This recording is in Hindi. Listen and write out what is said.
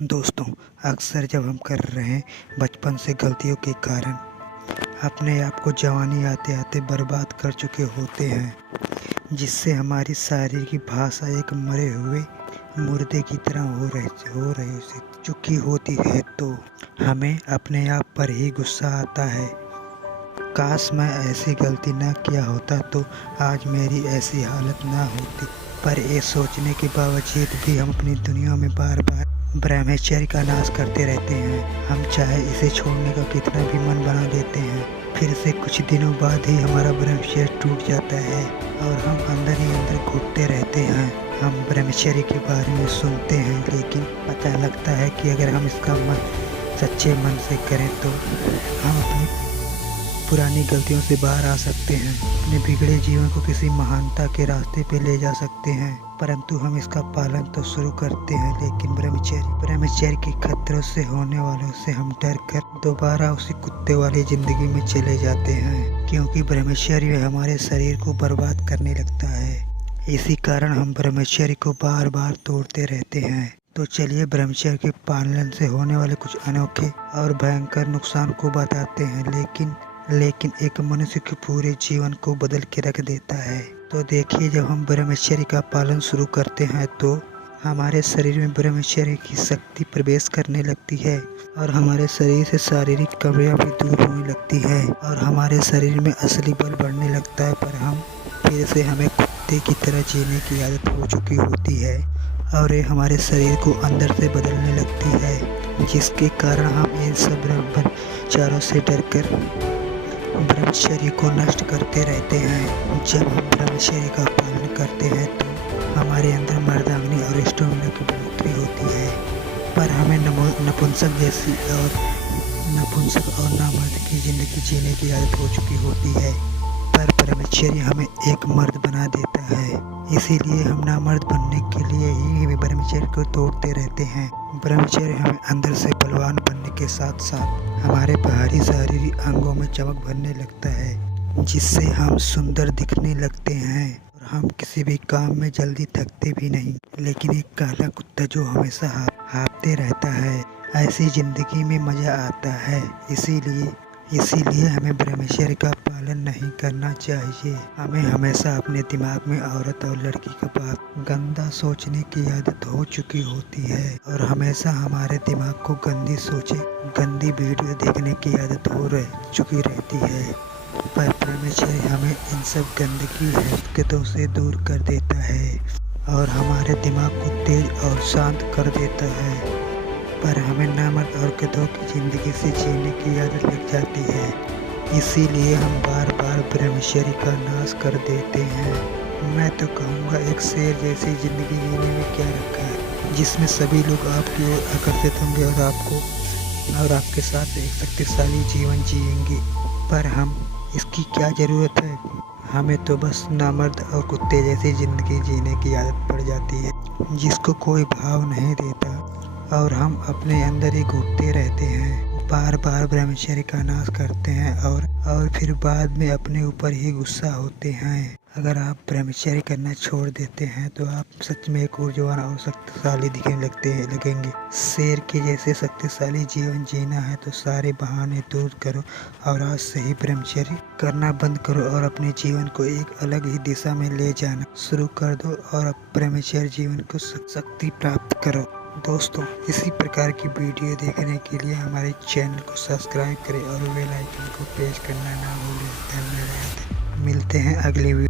दोस्तों, अक्सर जब हम कर रहे हैं बचपन से गलतियों के कारण अपने आप को जवानी आते आते बर्बाद कर चुके होते हैं, जिससे हमारी शारीरिक भाषा एक मरे हुए मुर्दे की तरह हो रही चुकी होती है, तो हमें अपने आप पर ही गुस्सा आता है। काश मैं ऐसी गलती न किया होता तो आज मेरी ऐसी हालत ना होती। पर ये सोचने के बावजूद भी हम अपनी दुनिया में बार बार ब्रह्मचर्य का नाश करते रहते हैं। हम चाहे इसे छोड़ने का कितना भी मन बना देते हैं, फिर से कुछ दिनों बाद ही हमारा ब्रह्मचर्य टूट जाता है और हम अंदर ही अंदर घुटते रहते हैं। हम ब्रह्मचर्य के बारे में सुनते हैं, लेकिन पता लगता है कि अगर हम इसका सच्चे मन से करें तो हम अपनी पुरानी गलतियों से बाहर आ सकते हैं, अपने बिगड़े जीवन को किसी महानता के रास्ते पे ले जा सकते हैं। परंतु हम इसका पालन तो शुरू करते हैं, लेकिन ब्रह्मचर्य के खतरों से होने वालों से हम डर कर दोबारा उसी कुत्ते वाली जिंदगी में चले जाते हैं, क्योंकि ब्रह्मचर्य हमारे शरीर को बर्बाद करने लगता है। इसी कारण हम ब्रह्मचर्य को बार बार तोड़ते रहते हैं। तो चलिए ब्रह्मचर्य के पालन से होने वाले कुछ अनोखे और भयंकर नुकसान को बताते हैं, लेकिन एक मनुष्य के पूरे जीवन को बदल के रख देता है। तो देखिए, जब हम ब्रह्मचर्य का पालन शुरू करते हैं तो हमारे शरीर में ब्रह्मचर्य की शक्ति प्रवेश करने लगती है और हमारे शरीर से शारीरिक कमियां भी दूर होने लगती है और हमारे शरीर में असली बल बढ़ने लगता है। पर हम फिर से हमें कुत्ते की तरह जीने की आदत हो चुकी होती है और ये हमारे शरीर को अंदर से बदलने लगती है, जिसके कारण हम इन सब ब्रह्मचारों से डरकर ब्रह्मचर्य को नष्ट करते रहते हैं। जब हम ब्रह्मचर्य का पालन करते हैं तो हमारे अंदर मर्दांगनी और स्टेमिना की बढ़ोतरी होती है, पर हमें नपुंसक और नामर्द की जिंदगी जीने की आदत हो चुकी होती है। पर ब्रह्मचर्य हमें एक मर्द बना देता है, इसीलिए हम नामर्द बनने के लिए ही ब्रह्मचर्य को तोड़ते रहते हैं। ब्रह्मचर्य हमें अंदर से बलवान बनने के साथ साथ हमारे बाहरी शारीरिक अंगों में चमक भरने लगता है, जिससे हम सुंदर दिखने लगते हैं और हम किसी भी काम में जल्दी थकते भी नहीं। लेकिन एक काला कुत्ता जो हमेशा हाँफते रहता है, ऐसी जिंदगी में मजा आता है। इसीलिए हमें ब्रह्मचर्य का पालन नहीं करना चाहिए। हमें हमेशा अपने दिमाग में औरत और लड़की का बात गंदा सोचने की आदत हो चुकी होती है और हमेशा हमारे दिमाग को गंदी वीडियो देखने की आदत हो चुकी रहती है। पर ब्रह्मचर्य हमें इन सब गंदगी हरकतों से दूर कर देता है और हमारे दिमाग को तेज और शांत कर देता है। पर हमें नामर्द और गधों की जिंदगी से जीने की आदत लग जाती है, इसीलिए हम बार बार ब्रह्मचर्य का नाश कर देते हैं। मैं तो कहूँगा, एक शेर जैसी जिंदगी जीने में क्या रखा है, जिसमें सभी लोग आपकी ओर आकर्षित होंगे और आपके साथ एक शक्तिशाली जीवन जिएंगे। पर हम इसकी क्या ज़रूरत है? हमें तो बस नामर्द और कुत्ते जैसी ज़िंदगी जीने की आदत पड़ जाती है, जिसको कोई भाव नहीं देता और हम अपने अंदर ही घुटते रहते हैं। बार बार ब्रह्मचर्य का नाश करते हैं और फिर बाद में अपने ऊपर ही गुस्सा होते हैं। अगर आप ब्रह्मचर्य करना छोड़ देते हैं तो आप सच में एक ऊर्जावान और शक्तिशाली दिखने लगेंगे। शेर के जैसे शक्तिशाली जीवन जीना है तो सारे बहाने दूर करो और आज से ही ब्रह्मचर्य करना बंद करो और अपने जीवन को एक अलग ही दिशा में ले जाना शुरू कर दो और ब्रह्मचर्य जीवन को शक्ति प्राप्त करो। दोस्तों, इसी प्रकार की वीडियो देखने के लिए हमारे चैनल को सब्सक्राइब करें और बेल आइकन को प्रेस करना ना भूलें। धन्यवाद। मिलते हैं अगली वीडियो।